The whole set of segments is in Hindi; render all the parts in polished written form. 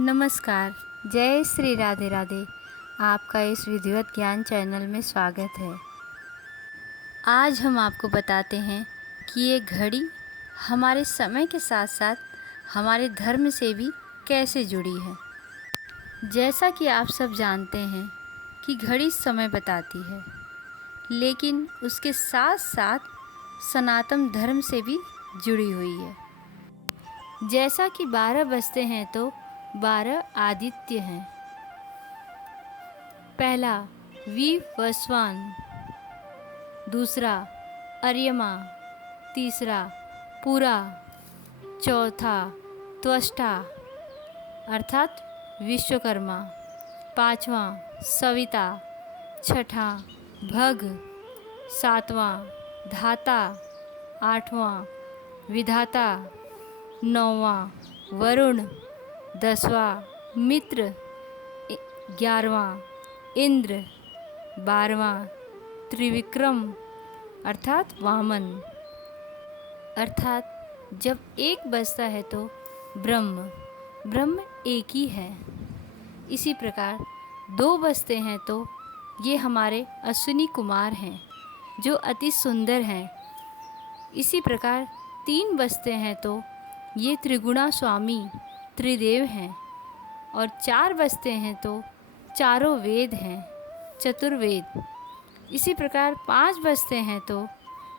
नमस्कार। जय श्री राधे राधे। आपका इस विधिवत ज्ञान चैनल में स्वागत है। आज हम आपको बताते हैं कि ये घड़ी हमारे समय के साथ साथ हमारे धर्म से भी कैसे जुड़ी है। जैसा कि आप सब जानते हैं कि घड़ी समय बताती है, लेकिन उसके साथ साथ सनातन धर्म से भी जुड़ी हुई है। जैसा कि 12 बजते हैं तो 12 आदित्य हैं। पहला विवस्वान, दूसरा अर्यमा, तीसरा पुरा, चौथा त्वष्टा अर्थात विश्वकर्मा, पांचवा सविता, छठा भग, सातवां धाता, आठवां विधाता, नौवां वरुण, 10वां मित्र, 11वां इंद्र, 12वां त्रिविक्रम अर्थात वामन। अर्थात जब एक बजता है तो ब्रह्म एक ही है। इसी प्रकार 2 बजते हैं तो ये हमारे अश्विनी कुमार हैं जो अति सुंदर हैं। इसी प्रकार 3 बजते हैं तो ये त्रिगुणा स्वामी त्रिदेव हैं। और 4 बजते हैं तो चारों वेद हैं, चतुर्वेद। इसी प्रकार 5 बजते हैं तो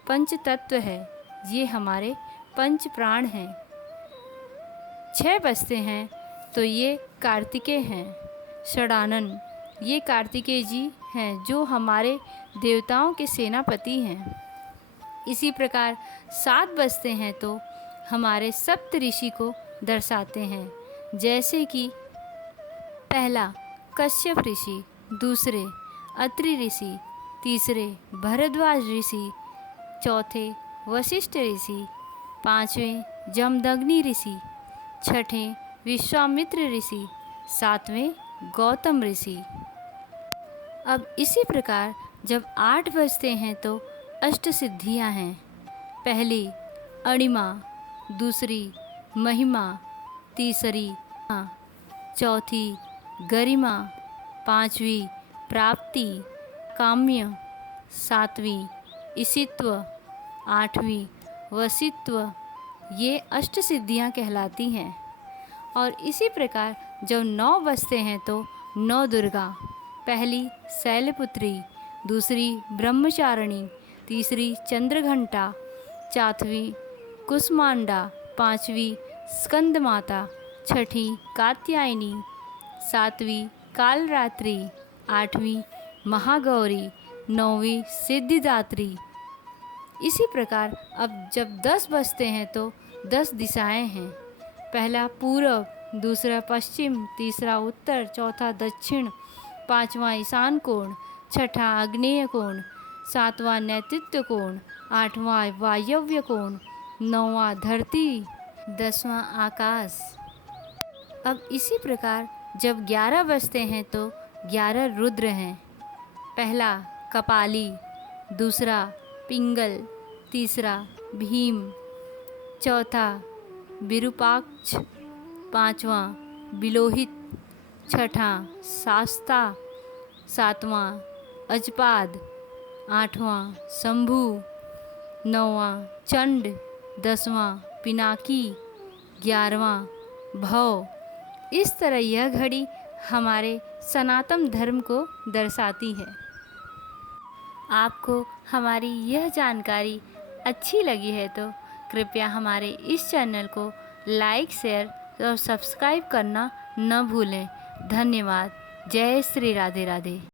पंच तत्व है, ये हमारे पंच प्राण हैं। 6 बजते हैं तो ये कार्तिकेय हैं, षडानन। ये कार्तिकेय जी हैं जो हमारे देवताओं के सेनापति हैं। इसी प्रकार 7 बजते हैं तो हमारे सप्त ऋषि को दर्शाते हैं, जैसे कि पहला कश्यप ऋषि, दूसरे अत्रि ऋषि, तीसरे भरद्वाज ऋषि, चौथे वशिष्ठ ऋषि, पांचवें जमदग्नि ऋषि, छठें विश्वामित्र ऋषि, सातवें गौतम ऋषि। अब इसी प्रकार जब 8 बजते हैं तो अष्ट सिद्धियां हैं। पहली अणिमा, दूसरी महिमा, तीसरी चौथी गरिमा, पांचवी प्राप्ति काम्य, सातवीं ईशित्व, आठवीं वसित्व। ये अष्ट सिद्धियां कहलाती हैं। और इसी प्रकार जब 9 बजते हैं तो 9 दुर्गा। पहली शैलपुत्री, दूसरी ब्रह्मचारिणी, तीसरी चंद्रघंटा, चौथी कुसमांडा, पांचवी स्कंद माता, छठी कात्यायनी, सातवीं कालरात्रि, आठवीं महागौरी, नौवीं सिद्धिदात्री। इसी प्रकार अब जब 10 बजते हैं तो 10 दिशाएं हैं। पहला पूरब, दूसरा पश्चिम, तीसरा उत्तर, चौथा दक्षिण, पांचवा ईशान कोण, छठा आग्नेय कोण, सातवां नैऋत्य कोण, आठवां वायव्य कोण, नौवां धरती, 10वां आकाश। अब इसी प्रकार जब 11 बजते हैं तो 11 रुद्र हैं। पहला कपाली, दूसरा पिंगल, तीसरा भीम, चौथा विरूपाक्ष, पांचवा बिलोहित, छठा शास्ता, सातवां अजपाद, आठवां शंभु, नौवां चंड, 10वां पिनाकी, 11वां भव। इस तरह यह घड़ी हमारे सनातन धर्म को दर्शाती है। आपको हमारी यह जानकारी अच्छी लगी है तो कृपया हमारे इस चैनल को लाइक, शेयर और सब्सक्राइब करना न भूलें। धन्यवाद। जय श्री राधे राधे।